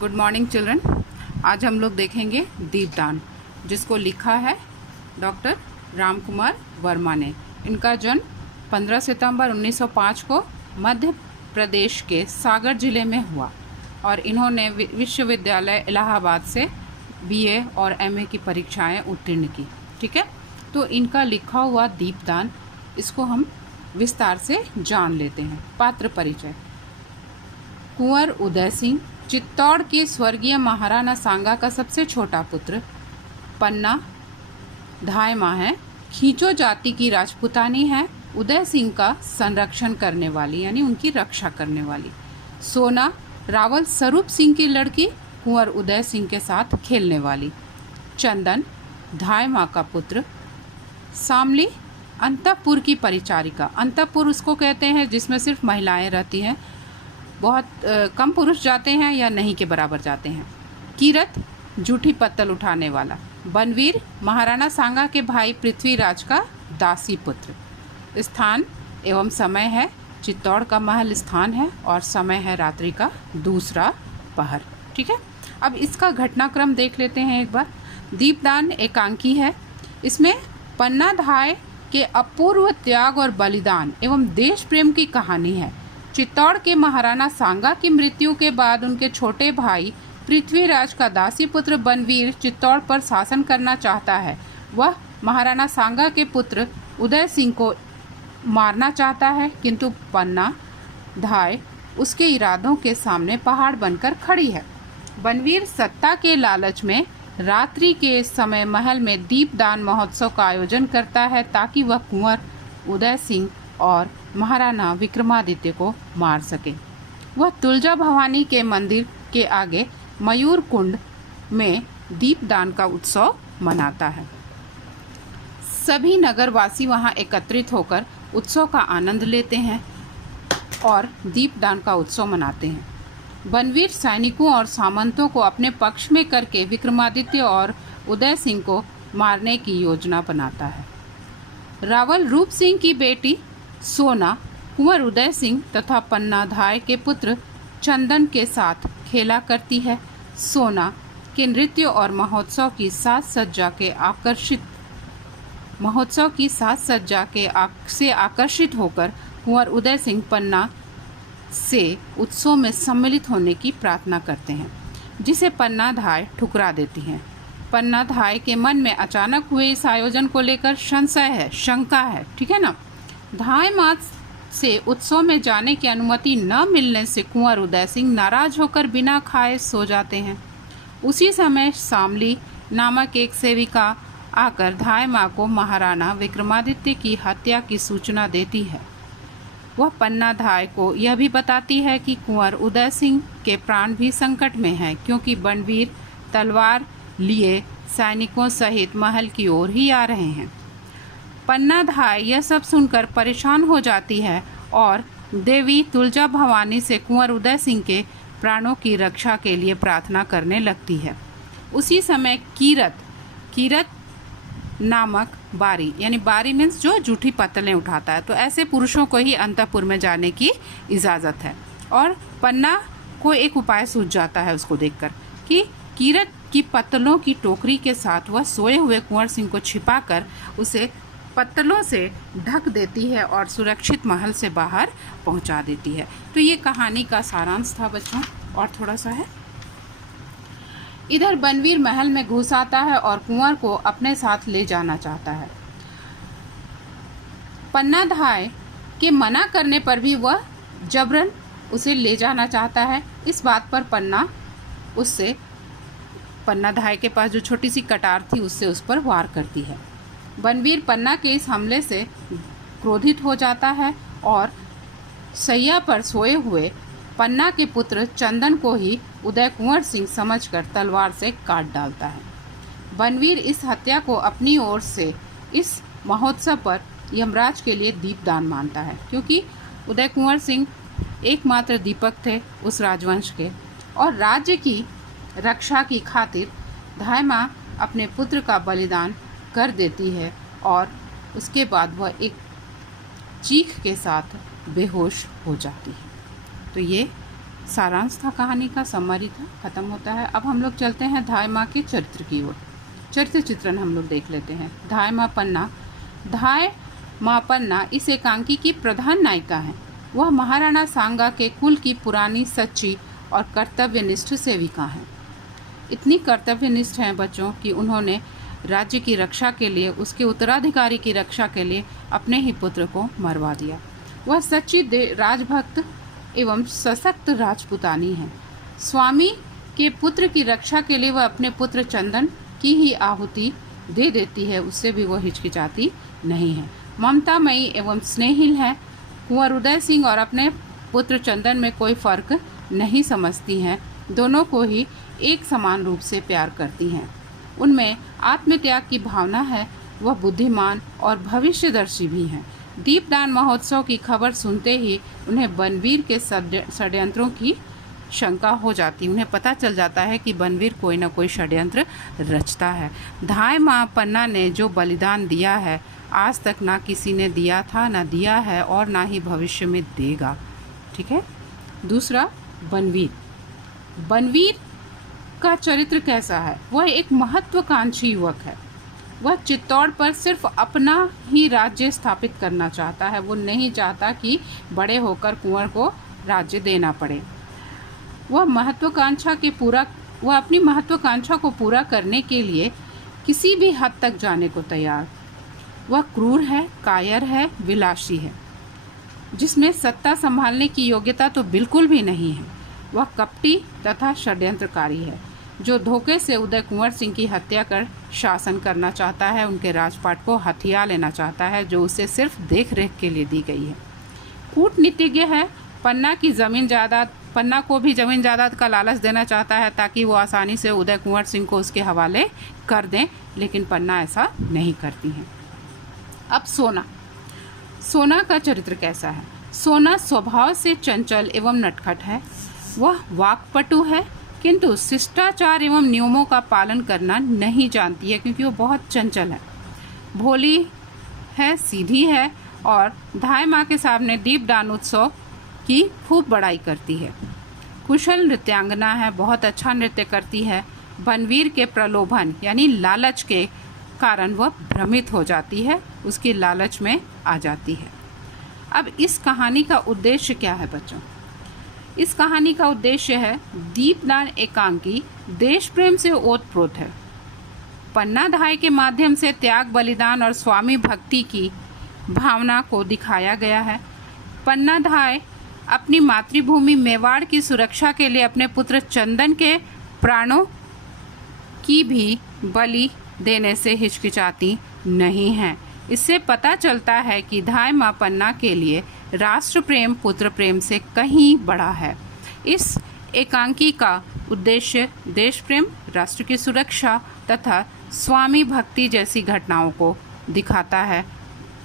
Good morning children. आज हम लोग देखेंगे दीपदान, जिसको लिखा है डॉक्टर रामकुमार वर्मा ने। इनका जन्म 15 सितंबर 1905 को मध्य प्रदेश के सागर जिले में हुआ और इन्होंने विश्वविद्यालय इलाहाबाद से बीए और एमए की परीक्षाएं उत्तीर्ण की। ठीक है, तो इनका लिखा हुआ दीपदान, इसको हम विस्तार से जान लेते हैं। पात्र परिचय। कुंवर उदय सिंह चित्तौड़ के स्वर्गीय महाराणा सांगा का सबसे छोटा पुत्र। पन्ना धायमा है, खींचो जाति की राजपुतानी है, उदय सिंह का संरक्षण करने वाली यानी उनकी रक्षा करने वाली। सोना रावल स्वरूप सिंह की लड़की, कुंवर उदय सिंह के साथ खेलने वाली। चंदन धायमा का पुत्र। सामली अंतपुर की परिचारिका। अंतपुर उसको कहते हैं जिसमें सिर्फ महिलाएं रहती हैं, बहुत कम पुरुष जाते हैं या नहीं के बराबर जाते हैं। कीरत जूठी पत्तल उठाने वाला। बनवीर महाराणा सांगा के भाई पृथ्वीराज का दासी पुत्र। स्थान एवं समय है चित्तौड़ का महल स्थान है और समय है रात्रि का दूसरा पहर। ठीक है, अब इसका घटनाक्रम देख लेते हैं एक बार। दीपदान एकांकी है। इसमें पन्ना धाय के अपूर्व त्याग और बलिदान एवं देश प्रेम की कहानी है। चित्तौड़ के महाराणा सांगा की मृत्यु के बाद उनके छोटे भाई पृथ्वीराज का दासी पुत्र बनवीर चित्तौड़ पर शासन करना चाहता है। वह महाराणा सांगा के पुत्र उदय सिंह को मारना चाहता है, किंतु पन्ना धाय उसके इरादों के सामने पहाड़ बनकर खड़ी है। बनवीर सत्ता के लालच में रात्रि के समय महल में दीपदान महोत्सव का आयोजन करता है ताकि वह कुंवर उदय सिंह और महाराणा विक्रमादित्य को मार सके। वह तुलजा भवानी के मंदिर के आगे मयूर कुंड में दीपदान का उत्सव मनाता है। सभी नगरवासी वहां एकत्रित होकर उत्सव का आनंद लेते हैं और दीपदान का उत्सव मनाते हैं। बनवीर सैनिकों और सामंतों को अपने पक्ष में करके विक्रमादित्य और उदय सिंह को मारने की योजना बनाता है। रावल रूप सिंह की बेटी सोना कुंवर उदय सिंह तथा पन्ना धाय के पुत्र चंदन के साथ खेला करती है। सोना के नृत्य और महोत्सव की साज सज्जा से आकर्षित होकर कुंवर उदय सिंह पन्ना से उत्सव में सम्मिलित होने की प्रार्थना करते हैं, जिसे पन्ना धाय ठुकरा देती हैं। पन्ना धाय के मन में अचानक हुए इस आयोजन को लेकर शंका है। ठीक है ना। धाय मात से उत्सव में जाने की अनुमति न मिलने से कुंवर उदय सिंह नाराज होकर बिना खाए सो जाते हैं। उसी समय सामली नामक एक सेविका आकर धाय माँ को महाराणा विक्रमादित्य की हत्या की सूचना देती है। वह पन्ना धाय को यह भी बताती है कि कुंवर उदय सिंह के प्राण भी संकट में हैं, क्योंकि बनवीर तलवार लिए सैनिकों सहित महल की ओर ही आ रहे हैं। पन्ना धाय यह सब सुनकर परेशान हो जाती है और देवी तुलजा भवानी से कुंवर उदय सिंह के प्राणों की रक्षा के लिए प्रार्थना करने लगती है। उसी समय कीरत नामक बारी, यानी बारी मीन्स जो जूठी पत्तलें उठाता है, तो ऐसे पुरुषों को ही अंतपुर में जाने की इजाज़त है। और पन्ना को एक उपाय सूझ जाता है उसको देखकर कि कीरत की पत्तलों की टोकरी के साथ वह सोए हुए कुंवर सिंह को छिपाकर उसे पत्तलों से ढक देती है और सुरक्षित महल से बाहर पहुंचा देती है। तो ये कहानी का सारांश था बच्चों, और थोड़ा सा है। इधर बनवीर महल में घुस आता है और कुंवर को अपने साथ ले जाना चाहता है। पन्ना धाय के मना करने पर भी वह जबरन उसे ले जाना चाहता है। इस बात पर पन्ना धाय के पास जो छोटी सी कटार थी उससे उस पर वार करती है। बनवीर पन्ना के इस हमले से क्रोधित हो जाता है और सैया पर सोए हुए पन्ना के पुत्र चंदन को ही उदय कुंवर सिंह समझकर तलवार से काट डालता है। बनवीर इस हत्या को अपनी ओर से इस महोत्सव पर यमराज के लिए दीपदान मानता है, क्योंकि उदय कुंवर सिंह एकमात्र दीपक थे उस राजवंश के, और राज्य की रक्षा की खातिर धाय माँ अपने पुत्र का बलिदान कर देती है और उसके बाद वह एक चीख के साथ बेहोश हो जाती है। तो ये सारांश था कहानी का, समरी था, खत्म होता है। अब हम लोग चलते हैं धाय माँ के चरित्र की ओर। चरित्र चित्रण हम लोग देख लेते हैं। धाय माँ पन्ना। धाय माँ पन्ना इस एकांकी की प्रधान नायिका है। वह महाराणा सांगा के कुल की पुरानी, सच्ची और कर्तव्यनिष्ठ सेविका हैं। इतनी कर्तव्यनिष्ठ हैं बच्चों कि उन्होंने राज्य की रक्षा के लिए, उसके उत्तराधिकारी की रक्षा के लिए अपने ही पुत्र को मरवा दिया। वह सच्ची राजभक्त एवं सशक्त राजपुतानी है। स्वामी के पुत्र की रक्षा के लिए वह अपने पुत्र चंदन की ही आहुति दे देती है, उससे भी वह हिचकिचाती नहीं है। ममतामयी एवं स्नेहिल है। कुंवर उदय सिंह और अपने पुत्र चंदन में कोई फर्क नहीं समझती हैं, दोनों को ही एक समान रूप से प्यार करती हैं। उनमें आत्मत्याग की भावना है। वह बुद्धिमान और भविष्यदर्शी भी हैं। दीपदान महोत्सव की खबर सुनते ही उन्हें बनवीर के षड्यंत्रों की शंका हो जाती। उन्हें पता चल जाता है कि बनवीर कोई ना कोई षड्यंत्र रचता है। धाय माँ पन्ना ने जो बलिदान दिया है, आज तक ना किसी ने दिया था, ना दिया है और ना ही भविष्य में देगा। ठीक है। दूसरा, बनवीर। बनवीर का चरित्र कैसा है? वह एक महत्वाकांक्षी युवक है। वह चित्तौड़ पर सिर्फ अपना ही राज्य स्थापित करना चाहता है। वो नहीं चाहता कि बड़े होकर कुंवर को राज्य देना पड़े। वह अपनी महत्वाकांक्षा को पूरा करने के लिए किसी भी हद तक जाने को तैयार। वह क्रूर है, कायर है, विलासी है, जिसमें सत्ता संभालने की योग्यता तो बिल्कुल भी नहीं है। वह कपटी तथा षड्यंत्रकारी है, जो धोखे से उदय कुंवर सिंह की हत्या कर शासन करना चाहता है, उनके राजपाट को हथिया लेना चाहता है, जो उसे सिर्फ देख रेख के लिए दी गई है। कूटनीतिज्ञ है। पन्ना को भी जमीन जायदाद का लालच देना चाहता है ताकि वो आसानी से उदय कुंवर सिंह को उसके हवाले कर दें, लेकिन पन्ना ऐसा नहीं करती हैं। अब सोना का चरित्र कैसा है? सोना स्वभाव से चंचल एवं नटखट है। वह वाक्पटु है, किंतु शिष्टाचार एवं नियमों का पालन करना नहीं जानती है, क्योंकि वो बहुत चंचल है। भोली है, सीधी है और धाय माँ के सामने दीपदान उत्सव की खूब बड़ाई करती है। कुशल नृत्यांगना है, बहुत अच्छा नृत्य करती है। बनवीर के प्रलोभन यानी लालच के कारण वह भ्रमित हो जाती है, उसकी लालच में आ जाती है। अब इस कहानी का उद्देश्य क्या है बच्चों? इस कहानी का उद्देश्य है, दीपदान एकांकी देश प्रेम से ओतप्रोत है। पन्ना धाय के माध्यम से त्याग, बलिदान और स्वामी भक्ति की भावना को दिखाया गया है। पन्ना धाय अपनी मातृभूमि मेवाड़ की सुरक्षा के लिए अपने पुत्र चंदन के प्राणों की भी बलि देने से हिचकिचाती नहीं हैं। इससे पता चलता है कि धाय माँ पन्ना के लिए राष्ट्र प्रेम पुत्र प्रेम से कहीं बड़ा है। इस एकांकी का उद्देश्य देश प्रेम, राष्ट्र की सुरक्षा तथा स्वामी भक्ति जैसी घटनाओं को दिखाता है,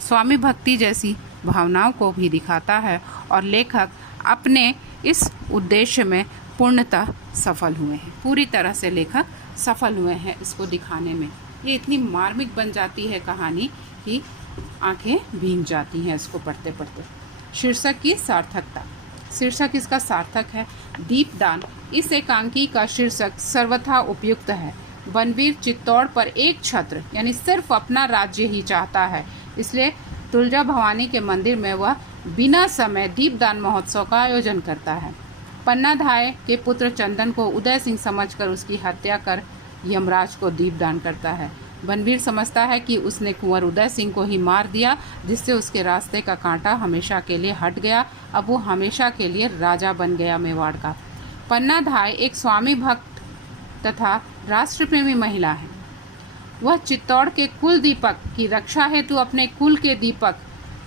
स्वामी भक्ति जैसी भावनाओं को भी दिखाता है, और लेखक अपने इस उद्देश्य में पूर्णतः सफल हुए हैं। पूरी तरह से लेखक सफल हुए हैं इसको दिखाने में। ये इतनी मार्मिक बन जाती है कहानी कि आंखें भीग जाती हैं इसको पढ़ते पढ़ते। शीर्षक की सार्थकता। शीर्षक इसका सार्थक है। दीपदान। इस एकांकी का शीर्षक सर्वथा उपयुक्त है। बनवीर चित्तौड़ पर एक छत्र यानी सिर्फ अपना राज्य ही चाहता है, इसलिए तुलजा भवानी के मंदिर में वह बिना समय दीपदान महोत्सव का आयोजन करता है। पन्ना धाय के पुत्र चंदन को उदय सिंह समझकर उसकी हत्या कर यमराज को दीपदान करता है। बनवीर समझता है कि उसने कुंवर उदय सिंह को ही मार दिया, जिससे उसके रास्ते का कांटा हमेशा के लिए हट गया। अब वो हमेशा के लिए राजा बन गया मेवाड़ का। पन्ना धाय एक स्वामी भक्त तथा राष्ट्रप्रेमी महिला है। वह चित्तौड़ के कुल दीपक की रक्षा हेतु अपने कुल के दीपक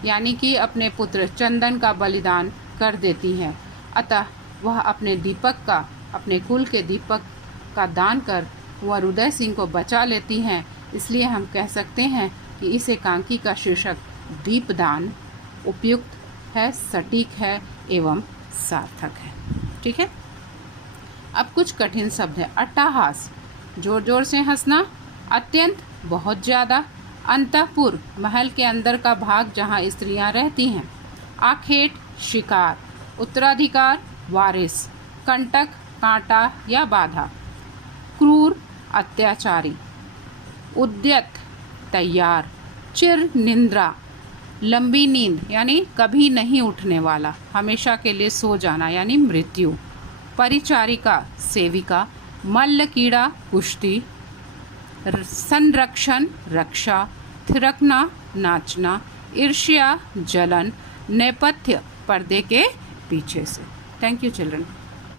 यानी कि अपने पुत्र चंदन का बलिदान कर देती है। अतः वह अपने कुल के दीपक का दान कर कुंवर उदय सिंह को बचा लेती हैं। इसलिए हम कह सकते हैं कि इस एकांकी का शीर्षक दीपदान उपयुक्त है, सटीक है एवं सार्थक है। ठीक है। अब कुछ कठिन शब्द है। अट्टहास, जोर जोर से हंसना। अत्यंत, बहुत ज़्यादा। अंतःपुर, महल के अंदर का भाग जहाँ स्त्रियाँ रहती हैं। आखेट, शिकार। उत्तराधिकार, वारिस। कंटक, कांटा या बाधा। क्रूर, अत्याचारी। उद्यत, तैयार। चिर निंद्रा, लंबी नींद यानी कभी नहीं उठने वाला, हमेशा के लिए सो जाना यानी मृत्यु। परिचारिका, सेविका। मल्ल कीड़ा, कुश्ती। संरक्षण, रक्षा। थिरकना, नाचना। ईर्ष्या, जलन। नेपथ्य, पर्दे के पीछे से। Thank you children.